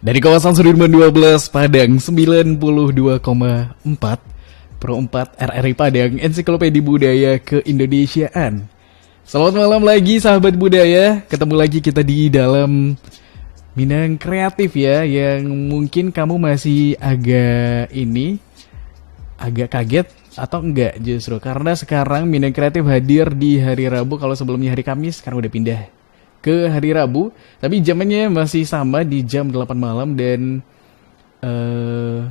Dari kawasan Sudirman 12 Padang 92,4 Pro 4 RRI Padang, Ensiklopedia Budaya Keindonesiaan. Selamat malam lagi sahabat budaya, ketemu lagi kita di dalam Minang Kreatif ya, yang mungkin kamu masih agak kaget atau enggak justru karena sekarang Minang Kreatif hadir di hari Rabu. Kalau sebelumnya hari Kamis, sekarang udah pindah ke hari Rabu, tapi jamnya masih sama di jam 8 malam dan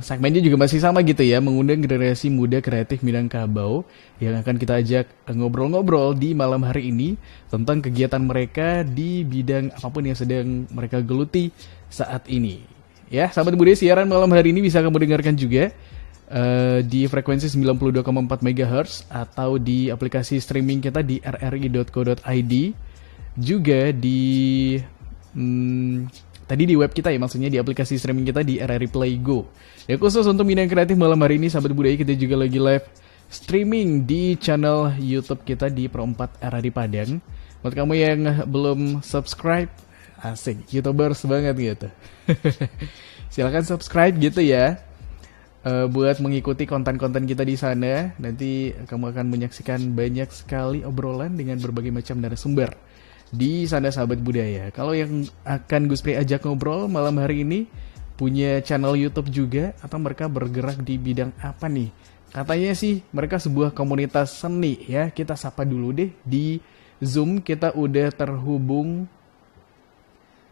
segmennya juga masih sama gitu ya, mengundang generasi muda kreatif Minangkabau yang akan kita ajak ngobrol-ngobrol di malam hari ini tentang kegiatan mereka di bidang apapun yang sedang mereka geluti saat ini. Ya, sahabat budaya, siaran malam hari ini bisa kamu dengarkan juga di frekuensi 92,4 MHz atau di aplikasi streaming kita di rri.co.id, juga di tadi di web kita ya, maksudnya di aplikasi streaming kita di RRI Play Go. Ya, khusus untuk Minang Kreatif malam hari ini sahabat budaya, kita juga lagi live streaming di channel YouTube kita di Pro 4 RRI Padang. Buat kamu yang belum subscribe, asik, YouTubers banget gitu. Silahkan subscribe gitu ya. Buat mengikuti konten-konten kita di sana, nanti kamu akan menyaksikan banyak sekali obrolan dengan berbagai macam narasumber di sana sahabat budaya. Kalau yang akan Gus Pri ajak ngobrol malam hari ini punya channel YouTube juga, atau mereka bergerak di bidang apa nih? Katanya sih mereka sebuah komunitas seni ya. Kita sapa dulu deh di Zoom. Kita udah terhubung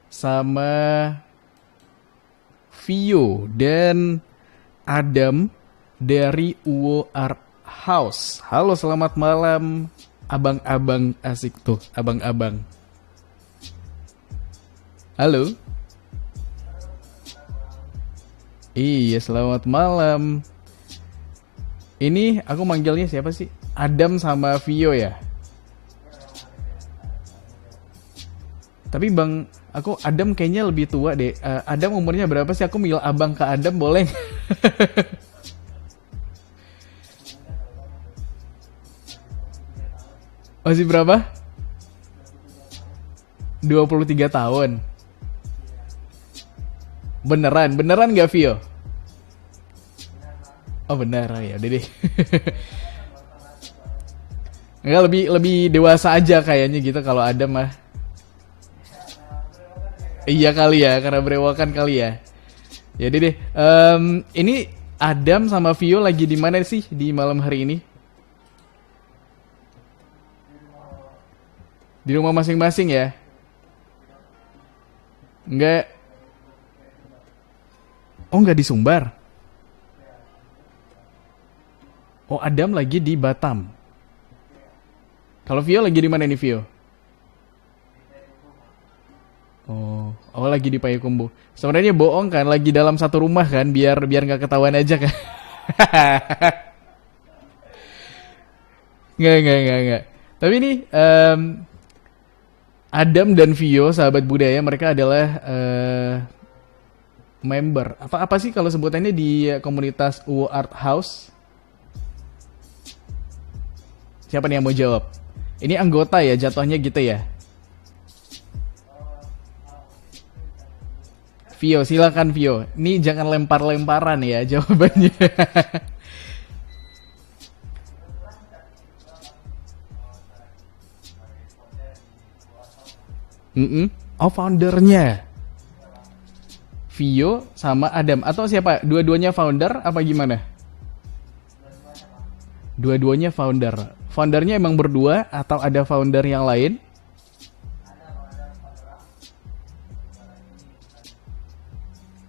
sama Vio dan Adam dari Uwo Art House. Halo, selamat malam abang-abang, asik tuh, abang-abang. Halo. Iya, selamat malam. Ini aku manggilnya siapa sih? Adam sama Vio ya? Tapi bang, aku Adam kayaknya lebih tua deh. Adam umurnya berapa sih? Aku manggil abang ke Adam boleh? Masih berapa? 23 tahun. Beneran, beneran gak Vio? Oh bener, oh, ya udah deh. Enggak, lebih lebih dewasa aja kayaknya gitu kalau Adam mah. Iya kali ya, karena berewokan kali ya. Jadi deh, ini Adam sama Vio lagi di mana sih di malam hari ini? Di rumah masing-masing ya? Enggak, oh enggak di Sumbar. Oh, Adam lagi di Batam. Kalau Vio lagi di mana nih Vio? Oh, oh lagi di Payakumbuh. Sebenarnya bohong kan, lagi dalam satu rumah kan, biar biar nggak ketahuan aja kan. Nggak. Tapi ini Adam dan Vio, sahabat budaya, mereka adalah member. Apa sih kalau sebutannya di komunitas Uwo Art House? Siapa nih yang mau jawab? Ini anggota ya, jatuhnya gitu ya. Vio, silakan Vio. Ini jangan lempar-lemparan ya jawabannya. Mm-mm. Oh, foundernya. Vio sama Adam atau siapa? Dua-duanya founder apa gimana? Dua-duanya founder. Foundernya emang berdua atau ada founder yang lain?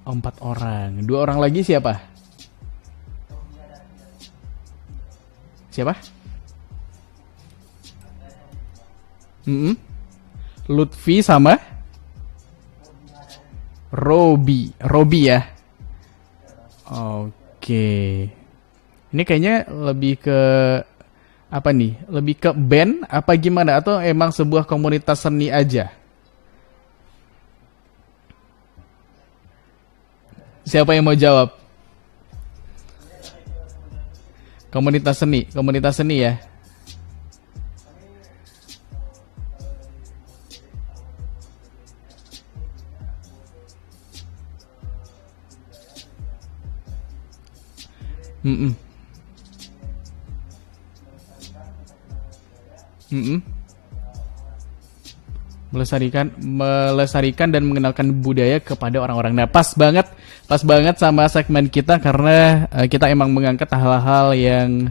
Oh, 4 orang. 2 orang lagi siapa? Siapa? Mm-mm. Lutfi sama Robi. Robi ya. Oke. Ini kayaknya lebih ke apa nih? Lebih ke band apa gimana? Atau emang sebuah komunitas seni aja? Siapa yang mau jawab? Komunitas seni ya. Mm-mm. Mm-mm. Melestarikan dan mengenalkan budaya kepada orang-orang. Nah, pas banget sama segmen kita karena kita emang mengangkat hal-hal yang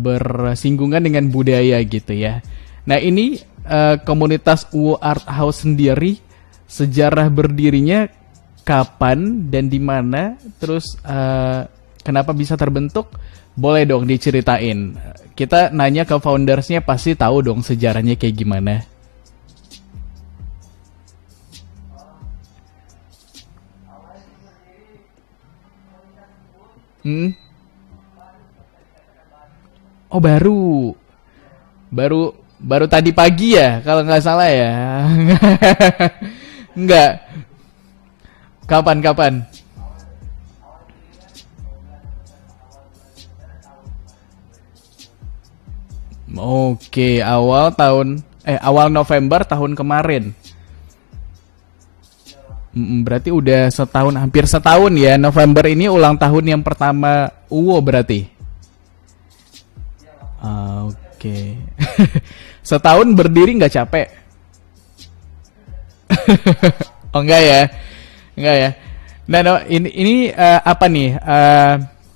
bersinggungan dengan budaya gitu ya. Nah, ini komunitas UO Art House sendiri sejarah berdirinya kapan dan di mana, terus kenapa bisa terbentuk? Boleh dong diceritain. Kita nanya ke foundersnya pasti tahu dong sejarahnya kayak gimana. Hmm? Oh baru, baru, baru tadi pagi ya kalau nggak salah ya. Nggak. Kapan kapan? Oke, awal November tahun kemarin. Berarti udah setahun, hampir setahun ya. November ini ulang tahun yang pertama UWO berarti. Oke. Setahun berdiri nggak capek? Oh enggak ya, enggak ya. Nah, no, ini apa nih?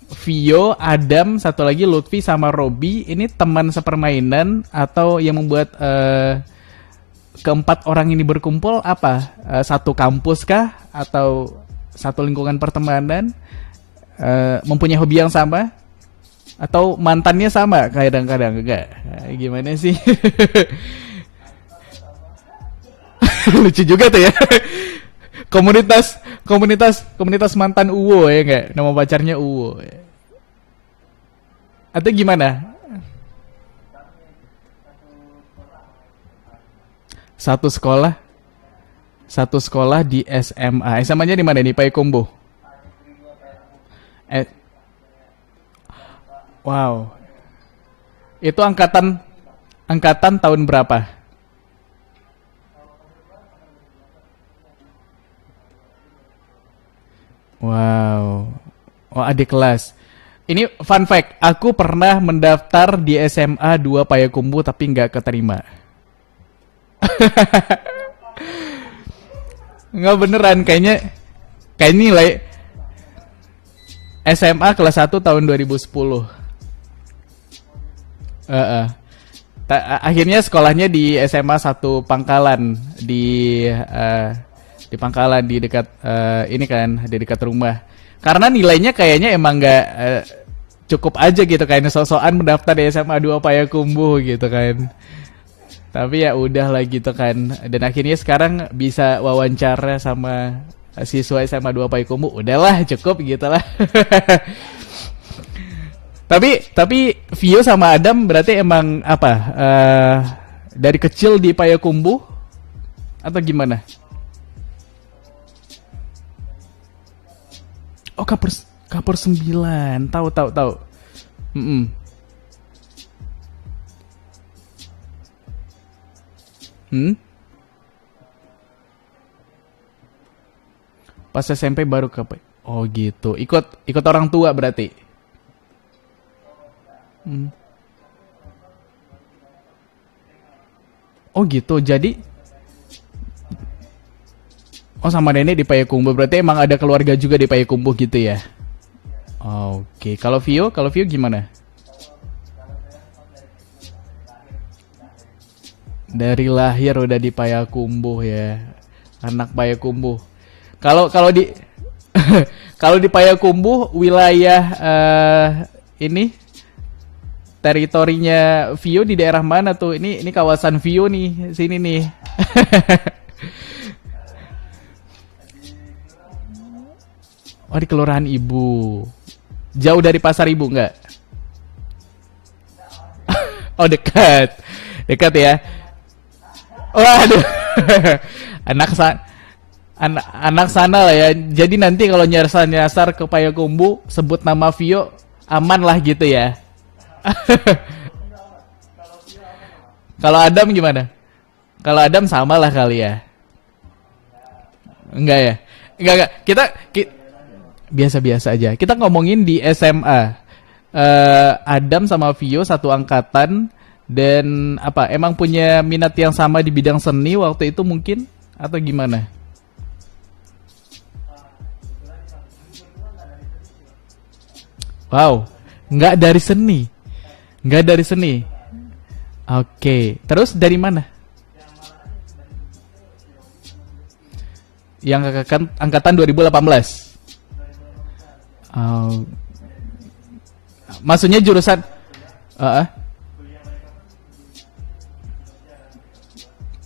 Vio, Adam, satu lagi Lutfi sama Robi. Ini teman sepermainan atau yang membuat keempat orang ini berkumpul apa? Satu kampus kah? Atau satu lingkungan pertemanan? Mempunyai hobi yang sama? Atau mantannya sama kadang-kadang? Enggak. Gimana sih? Lucu juga tuh ya. Komunitas mantan Uwo ya enggak? Nama pacarnya Uwo. Atau gimana? Satu sekolah, satu sekolah di SMA. SMA-nya di mana nih, Payakumbuh? Eh, wow. Itu angkatan tahun berapa? Wow. Oh, adik kelas. Ini fun fact, aku pernah mendaftar di SMA 2 Payakumbuh tapi nggak keterima. Nggak beneran, kayak nilai SMA kelas 1 tahun 2010. Heeh. Akhirnya sekolahnya di SMA 1 Pangkalan di Pangkalan di dekat ini kan di dekat rumah. Karena nilainya kayaknya emang nggak cukup aja gitu kan, sok-sokan mendaftar di SMA 2 Payakumbuh gitu kan. Tapi ya udah lah gitu kan. Dan akhirnya sekarang bisa wawancara sama siswa SMA 2 Payakumbuh. Udahlah cukup gitu lah. Tapi Vio sama Adam berarti emang apa? Dari kecil di Payakumbuh atau gimana? Oh, Kapur 9. Tahu tahu tahu. Mm-mm. Hmm? Pas SMP baru ke. Oh gitu. Ikut orang tua berarti. Hmm. Oh gitu. Oh sama nenek di Payakumbuh. Berarti emang ada keluarga juga di Payakumbuh gitu ya. Oke. Kalau Vio gimana? Dari lahir udah di Payakumbuh ya. Anak Payakumbuh. Kalau kalau di kalau di Payakumbuh wilayah ini teritorinya Vio di daerah mana tuh? Ini kawasan Vio nih, sini nih. Oh di Kelurahan Ibu. Jauh dari Pasar Ibu nggak? Oh dekat, dekat ya. Waduh, anak sa anak sana lah ya. Jadi nanti kalau nyasar nyasar ke Payakumbu, sebut nama Vio, aman lah gitu ya. Kalau Adam gimana? Kalau Adam sama lah kali ya. Enggak ya? Enggak. Biasa-biasa aja. Kita ngomongin di SMA. Adam sama Vio satu angkatan dan apa? Emang punya minat yang sama di bidang seni waktu itu mungkin atau gimana? Wow, nggak dari seni, nggak dari seni. Oke, terus dari mana? Yang angkatan 2018. Oh, maksudnya jurusan uh,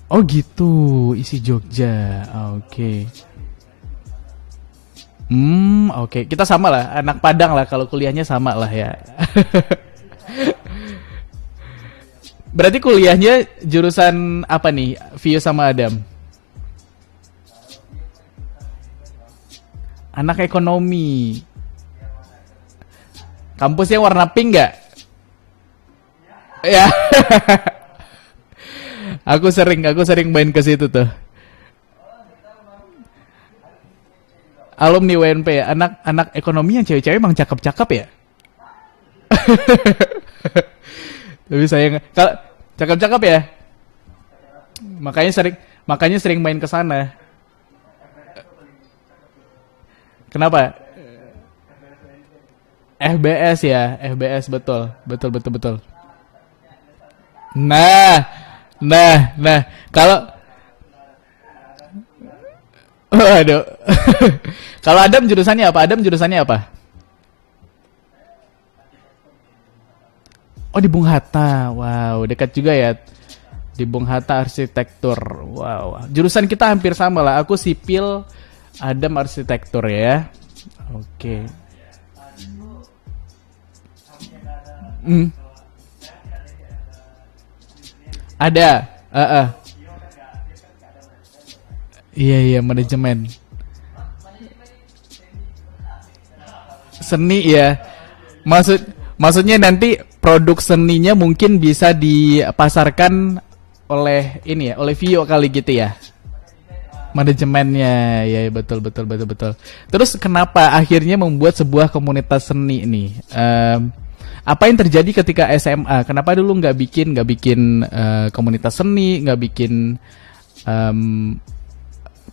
oh gitu, isi Jogja. Oke. Oke. Kita sama lah, anak Padang lah kalau kuliahnya sama lah ya. Berarti kuliahnya jurusan apa nih, Vio sama Adam? Anak ekonomi. Kampusnya warna pink nggak? Ya, aku sering main ke situ tuh. Alumni UNP ya, anak-anak ekonomi yang cewek-cewek emang cakep-cakep ya. Tapi saya kalau cakep-cakep ya, makanya sering makanya sering main ke sana. Kenapa? FBS ya, FBS betul, betul betul betul. Nah, nah, kalau waduh. Kalau Adam jurusannya apa? Adam jurusannya apa? Oh, di Bung Hatta. Wow, dekat juga ya. Di Bung Hatta arsitektur. Wow. Jurusan kita hampir sama lah. Aku sipil, Adam arsitektur ya. Oke. Hmm, ada. Iya iya manajemen. Seni ya. Maksud maksudnya nanti produk seninya mungkin bisa dipasarkan oleh ini ya, oleh Vio kali gitu ya. Manajemennya ya ya, betul betul betul betul. Terus kenapa akhirnya membuat sebuah komunitas seni ini? Apa yang terjadi ketika SMA? Kenapa dulu nggak bikin komunitas seni, nggak bikin em,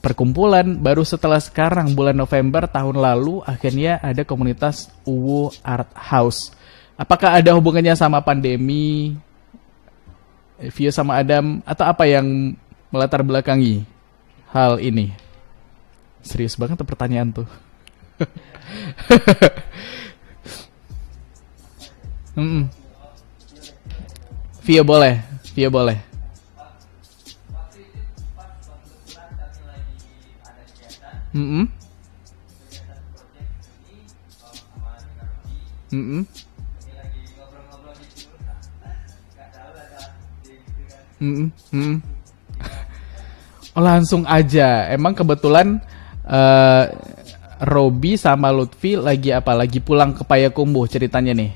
perkumpulan? Baru setelah sekarang bulan November tahun lalu akhirnya ada komunitas UU Art House. Apakah ada hubungannya sama pandemi, Vio sama Adam, atau apa yang melatar belakangi hal ini? Serius banget tuh pertanyaan tuh. Mm-mm. Vio boleh, Vio boleh. Mm-mm. Mm-mm. Mm-mm. Mm-mm. Oh, langsung aja. Emang kebetulan eh Robi sama Lutfi lagi apa? Lagi pulang ke Payakumbuh ceritanya nih.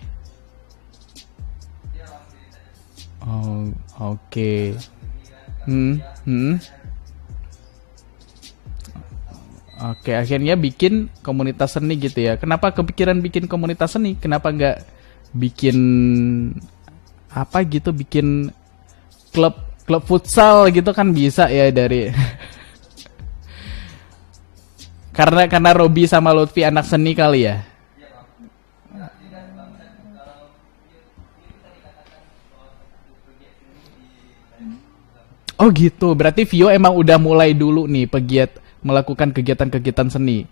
Oh, oke. Hmm, hmm. Oke, akhirnya bikin komunitas seni gitu ya. Kenapa kepikiran bikin komunitas seni? Kenapa nggak bikin apa gitu? Bikin klub klub futsal gitu kan bisa ya dari karena Robi sama Lutfi anak seni kali ya. Oh gitu. Berarti Vio emang udah mulai dulu nih pegiat melakukan kegiatan-kegiatan seni.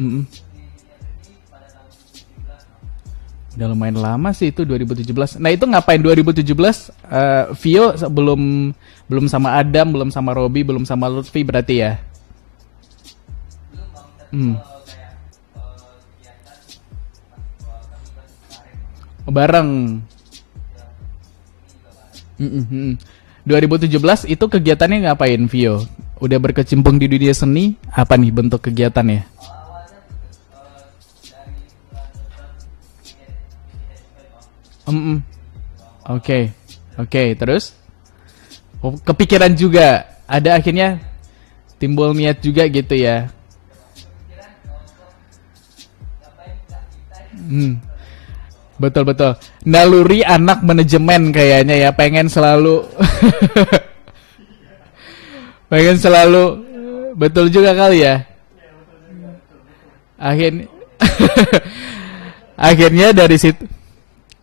Mm-mm. Udah lumayan lama sih itu 2017. Nah, itu ngapain 2017? Vio belum belum sama Adam, belum sama Robi, belum sama Lutfi berarti ya. Hmm. Bareng. Mm-mm. 2017 itu kegiatannya ngapain, Vio? Udah berkecimpung di dunia seni, apa nih bentuk kegiatannya? Mm-mm. Oke, oke, terus? Oh, kepikiran juga. ada akhirnya timbul niat juga gitu ya. Hmm, betul betul. Naluri anak manajemen kayaknya ya, pengen selalu pengen selalu betul juga kali ya. Akhirnya akhirnya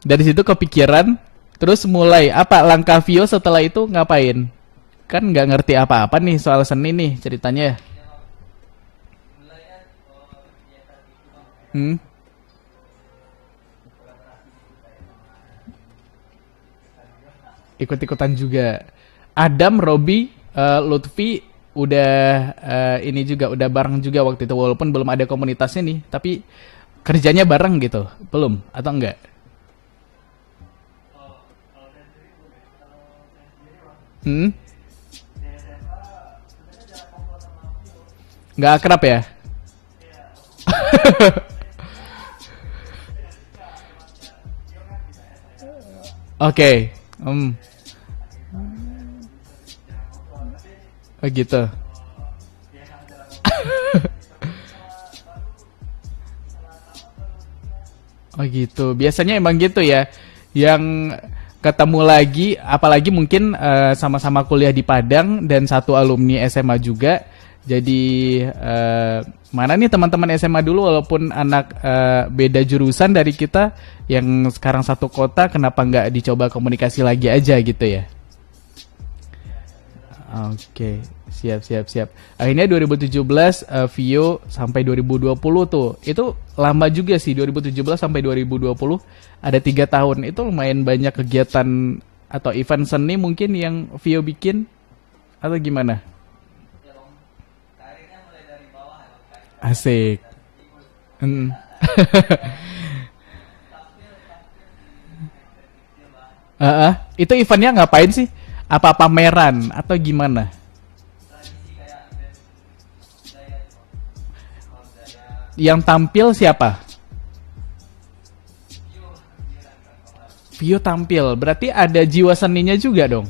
dari situ kepikiran, terus mulai apa langkah Vio setelah itu ngapain? Kan nggak ngerti apa-apa nih soal seni nih ceritanya. Hmm, ikut-ikutan juga. Adam, Robi, Lutfi udah ini juga udah bareng juga waktu itu walaupun belum ada komunitasnya nih, tapi kerjanya bareng gitu. Belum atau enggak? Hmm? Nggak akrab ya? Oke. Hmm. Oh gitu. Oh gitu. Biasanya emang gitu ya. Yang ketemu lagi, apalagi mungkin sama-sama kuliah di Padang dan satu alumni SMA juga. Jadi mana nih teman-teman SMA dulu walaupun anak beda jurusan dari kita yang sekarang satu kota, kenapa nggak dicoba komunikasi lagi aja gitu ya? Oke, siap siap siap. Akhirnya 2017 Vio sampai 2020 tuh. Itu lama juga sih 2017 sampai 2020 ada 3 tahun. Itu lumayan banyak kegiatan atau event seni mungkin yang Vio bikin atau gimana? Asik. Hmm. Itu eventnya ngapain sih? Apa pameran atau gimana? Yang tampil siapa? Vio tampil, berarti ada jiwa seninya juga dong.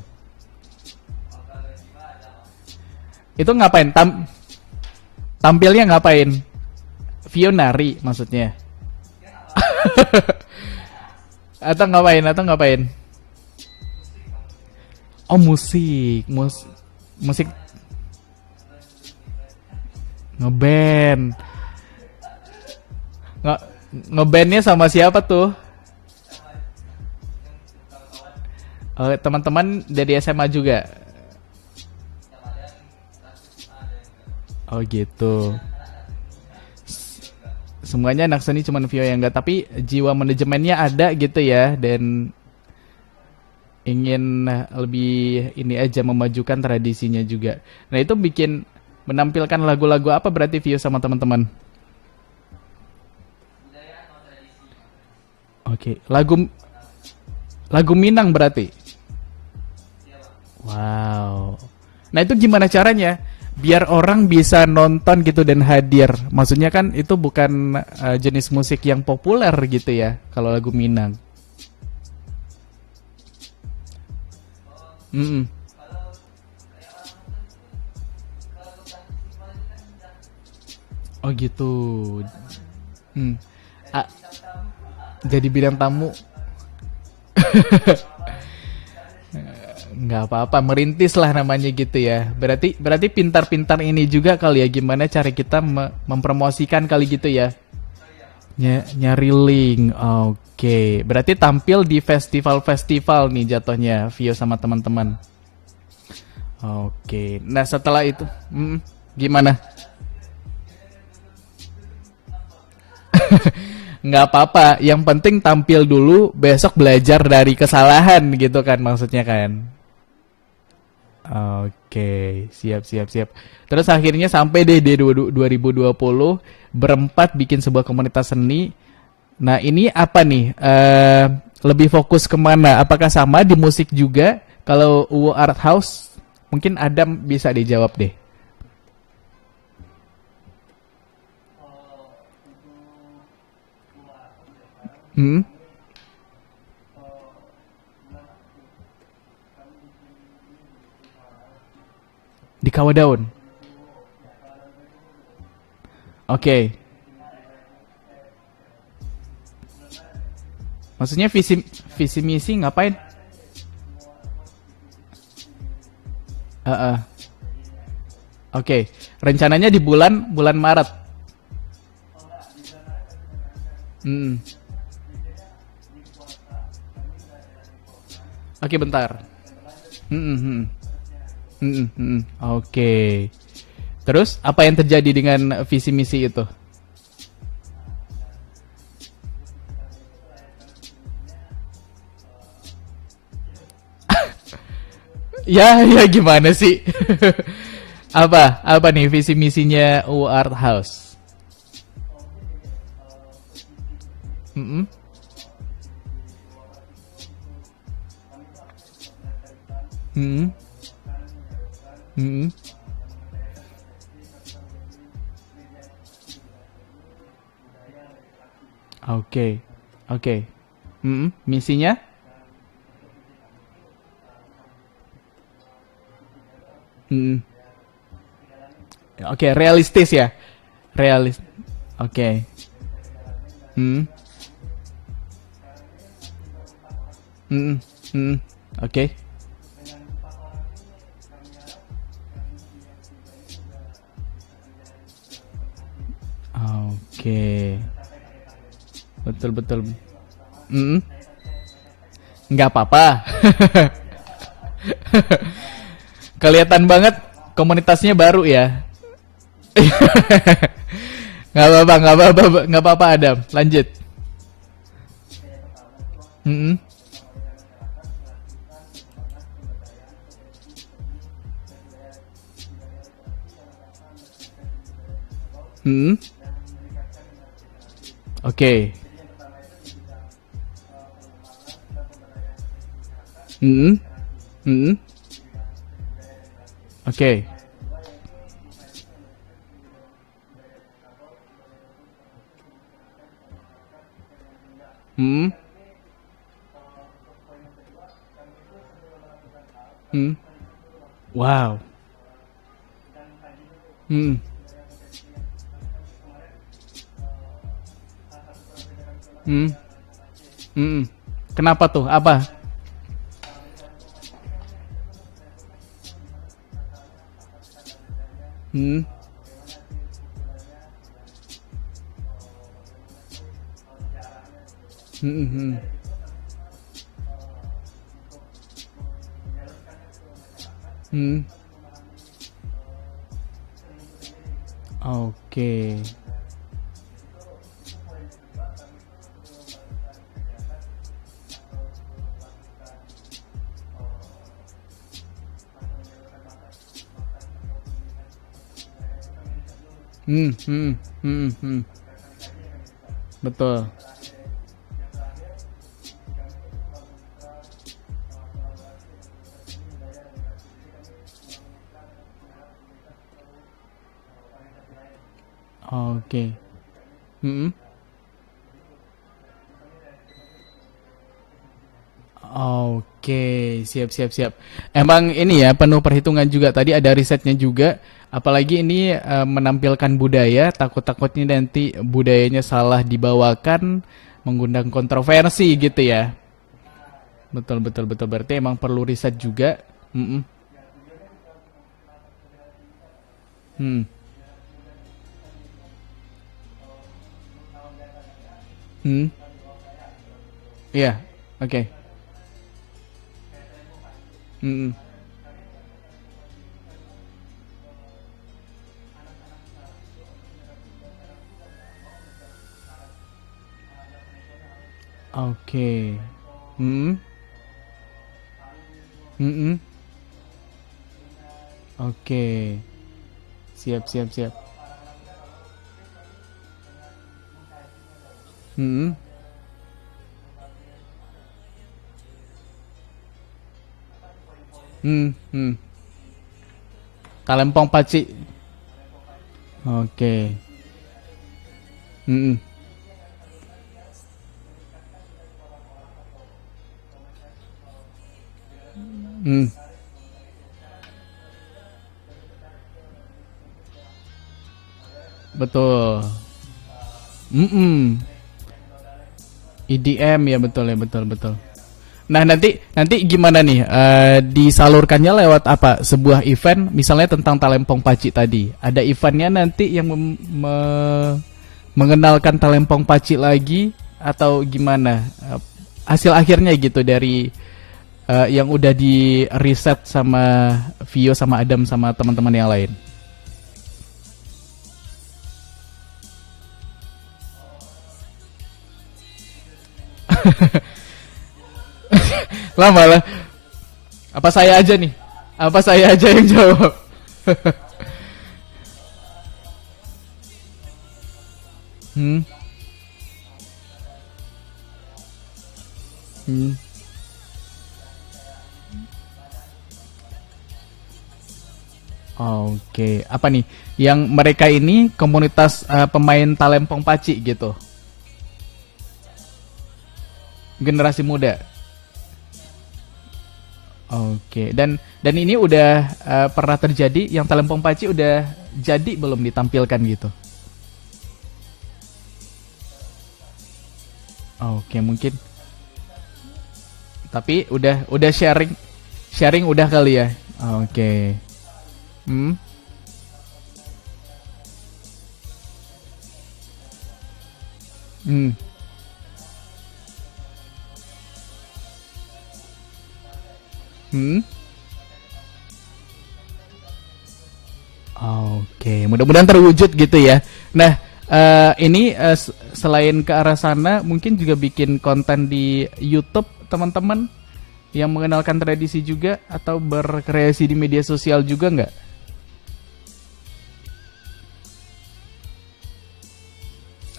Itu ngapain? Tampilnya ngapain? Vio nari maksudnya. Atau ngapain? Atau ngapain? Oh musik, musik ngeband. Nge ngebandnya sama siapa tuh? Teman-teman dari SMA juga. Oh gitu. Semuanya anak seni cuman Vio yang enggak, tapi jiwa manajemennya ada gitu ya dan ingin lebih ini aja memajukan tradisinya juga. Nah, itu bikin menampilkan lagu-lagu apa berarti Vio sama teman-teman? Oke, lagu lagu Minang berarti. Wow. Nah, itu gimana caranya? Biar orang bisa nonton gitu dan hadir. Maksudnya kan itu bukan jenis musik yang populer gitu ya, kalau lagu Minang. Mm-mm. Oh gitu. Hmm. Ah, jadi bidang tamu nggak apa-apa, merintis lah namanya gitu ya. Berarti berarti pintar-pintar ini juga kali ya gimana cara kita mempromosikan kali gitu ya. Nyari link. Oke, berarti tampil di festival-festival nih jatuhnya Vio sama teman-teman. Oke. Nah, setelah itu gimana? Nggak apa-apa, yang penting tampil dulu, besok belajar dari kesalahan gitu kan maksudnya kan. Oke, siap siap siap. Terus akhirnya sampai deh di 2020 berempat bikin sebuah komunitas seni. Nah, ini apa nih? Lebih fokus kemana? Apakah sama di musik juga? Kalau UU Art House, mungkin Adam bisa dijawab deh. Hmm? Di kawah daun. Oke. Maksudnya visi visi misi ngapain? Heeh. Oke. Rencananya di bulan bulan Maret. Hmm. Oke, bentar. Hmm, hmm, hmm. Hmm, hmm. Oke. Terus apa yang terjadi dengan visi misi itu? Ya, ya gimana sih? Apa nih visi misinya U Art House? Mm-mm. Mm-mm. Mm-mm. Oke, oke. Mm-mm. Misinya? Mm-mm. Oke, realistis ya, realis. Oke. Mm-mm. Mm-mm. Mm-mm. Oke, oke. Betul betul. Mm-mm. Nggak apa-apa. Kelihatan banget komunitasnya baru ya. Nggak apa-apa, nggak apa-apa, nggak apa-apa Adam. Lanjut. Mm-mm. Mm-mm. Oke. Mm-mm. Mm-mm. Oke. Mm-mm. Mm-mm. Wow. Mm-mm. Mm-mm. Mm-mm. Kenapa tuh? Apa? Mm-mm. Mm-mm. Mm-mm. Oke. Hmm, hmm, hmm, hmm. Betul. Oke. Hmm. Oke, siap siap siap. Emang ini ya penuh perhitungan juga. Tadi ada risetnya juga. Apalagi ini menampilkan budaya, takut-takutnya nanti budayanya salah dibawakan, mengundang kontroversi gitu ya. Betul betul betul. Berarti emang perlu riset juga. Mm-mm. Hmm. Hmm. Iya. Oke. Mm-mm. Oke. Mm-mm. Mm-mm. Oke. Siap siap siap. Mm-mm. Hmm. Hmm. Talempong Paci. Oke. Mm-mm. Hmm. betul. Mm-mm. EDM ya, betul ya, betul betul. Nah, nanti nanti gimana nih? Disalurkannya lewat apa? Sebuah event misalnya tentang Talempong Paci tadi. Ada eventnya nanti yang mengenalkan Talempong Paci lagi atau gimana? Hasil akhirnya gitu dari yang udah di riset sama Vio sama Adam sama teman-teman yang lain. Lama lah. Apa saya aja nih? Apa saya aja yang jawab? Hmm. Hmm. Oke, apa nih? Yang mereka ini komunitas pemain Talempong Paci gitu. Generasi muda. Oke, dan ini udah pernah terjadi yang Talempong Paci udah jadi belum ditampilkan gitu. Oke, mungkin tapi udah sharing sharing udah kali ya. Oke. Hmm. Hmm. Hmm. Oke, mudah-mudahan terwujud gitu ya. Nah, ini selain ke arah sana, mungkin juga bikin konten di YouTube teman-teman yang mengenalkan tradisi juga atau berkreasi di media sosial juga nggak?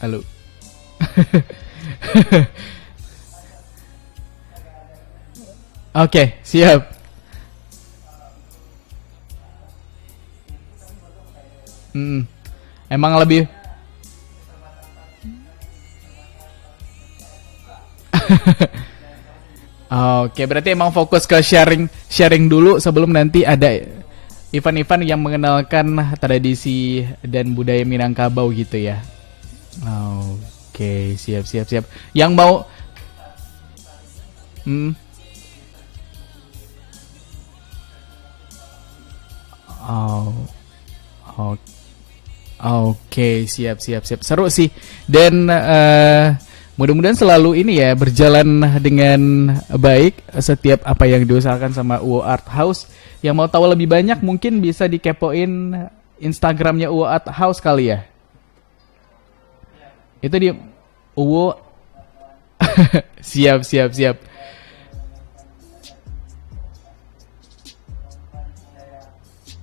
Halo. Oke, siap. Mm, emang lebih. Oke, berarti emang fokus ke sharing sharing dulu sebelum nanti ada event-event yang mengenalkan tradisi dan budaya Minangkabau gitu ya. Oke, siap siap siap. Yang mau hmm, oh, oh, oke, siap siap siap. Seru sih. Dan mudah-mudahan selalu ini ya berjalan dengan baik setiap apa yang diusahakan sama UO Art House. Yang mau tahu lebih banyak mungkin bisa dikepoin Instagramnya UO Art House kali ya. Itu di UO. Siap siap siap.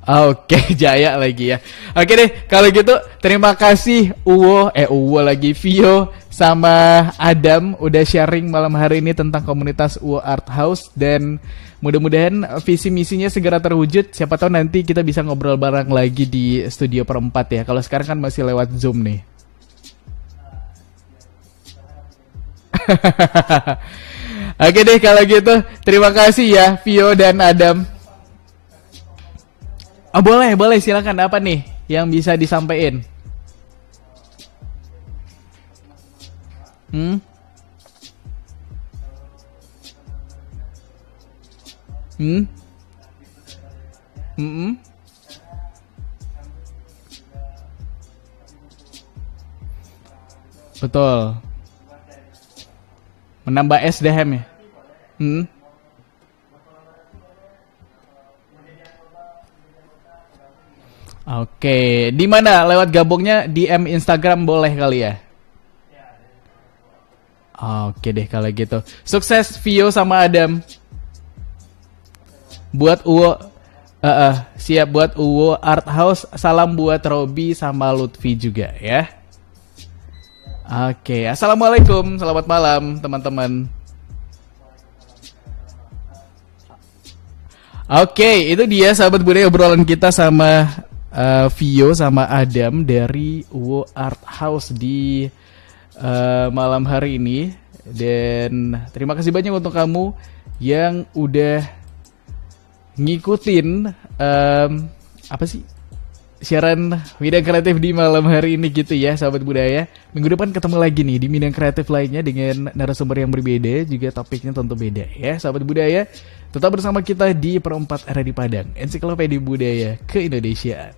Oke, Jaya lagi ya. Oke deh, kalau gitu terima kasih Uwo lagi Vio sama Adam udah sharing malam hari ini tentang komunitas Uwo Art House dan mudah-mudahan visi misinya segera terwujud. Siapa tahu nanti kita bisa ngobrol bareng lagi di studio perempat ya. Kalau sekarang kan masih lewat Zoom nih. Oke deh kalau gitu, terima kasih ya Vio dan Adam. Oh, boleh, boleh silakan apa nih yang bisa disampaikan? Hmm? Hmm? Hmm? Betul. Menambah SDM ya. Hmm? Oke, di mana lewat gabungnya DM Instagram boleh kali ya? Oke deh kalau gitu. Sukses Vio sama Adam. Buat Uwo, siap buat Uwo Art House. Salam buat Robi sama Lutfi juga ya. Oke, assalamualaikum, selamat malam teman-teman. Oke, itu dia sahabat budaya obrolan kita sama Vio sama Adam dari Uwo Art House di malam hari ini. Dan terima kasih banyak untuk kamu yang udah ngikutin apa sih siaran Bidang Kreatif di malam hari ini gitu ya sahabat budaya. Minggu depan ketemu lagi nih di Bidang Kreatif lainnya dengan narasumber yang berbeda, juga topiknya tentu beda ya sahabat budaya. Tetap bersama kita di Perempat Era di Padang, Ensiklopedia Budaya ke Indonesia.